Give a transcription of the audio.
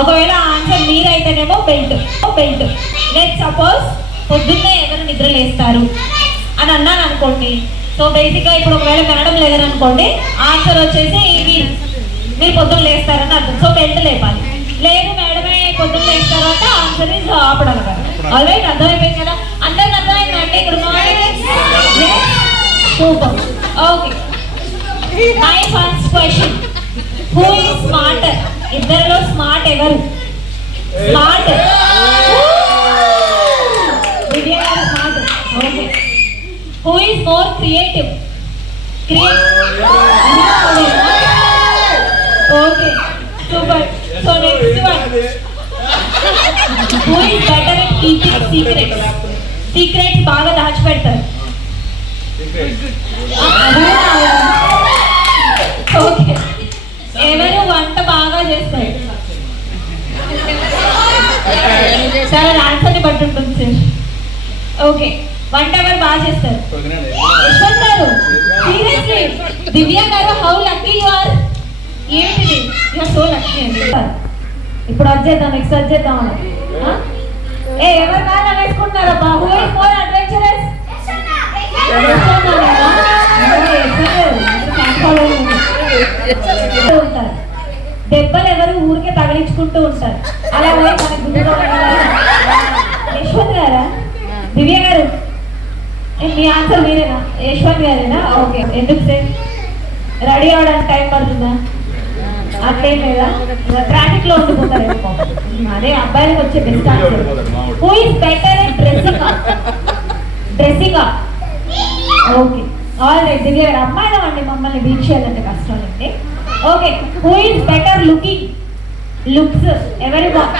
ఒకవేళ ఆన్సర్ మీరైతేనేమో belt belt let suppose పొద్దున్నే ఎవరు నిద్ర లేస్తారు అని అన్నాను అనుకోండి. సో బేసిక్గా ఇప్పుడు ఒకవేళ మేడం లేదని అనుకోండి ఆన్సర్ వచ్చేసి మీరు మీరు పొద్దున్న లేస్తారని అర్థం. సో బెల్ట్ లేపాలి. లేదు మేడమే పొద్దున్న లేస్తారు అంటే ఆన్సర్ ఇస్ ఆపడం ఆల్రెడీ ఆల్రైట్ అర్థమైపోయింది కదా? అందరికి అర్థమైందండి ఇప్పుడు super okay my first question who is smarter ఇద్దరిలో స్మార్ట్ ఎవరు స్మార్ట్ దివ్య గారు smart okay who is more creative okay super so next one who is better at keeping secrets secrets బాగా దాచిపెడతారు వంట బాగా చేస్తాయి చాలా ఆన్సర్ని బట్టి ఉంటుంది సార్ ఓకే వంట ఎవరు బాగా చేస్తారు యశ్వంత్ గారు సీరియస్లీ దివ్య గారు హౌ లక్కీ యు ఆర్ ఏంటిది యు ఆర్ సో లక్కీ అండి ఇప్పుడు వచ్చేద్దాం చేద్దాం నెక్స్ట్ వచ్చేద్దాం ఏ ఎవరు కాదు అనేసుకుంటున్నారబ్బా బాబు ఇస్ అడ్వెంచరస్ ఉంటారు దెబ్బలు ఎవరు ఊరికే తగిలించుకుంటూ ఉంటారు. అలా పోయి గుండెలో యశ్వంత్ గారా? దివ్య గారు? మీ ఆన్సర్ మీరేనా? యశ్వంత్ గారేనా? ఓకే. ఎందుకు సార్? రెడీ అవ్వడానికి టైం పడుతుందా? అట్లేం లేదా? ట్రాఫిక్లో ఉండిపోతారు అదే అబ్బాయిలకు వచ్చే best answer who is better at dressing dressing okay. All right Divya గారు అమ్మాయిలు అండి మమ్మల్ని బీచ్ చేయాలంటే కష్టం అండి okay who is better looking looks ఎవరి బా-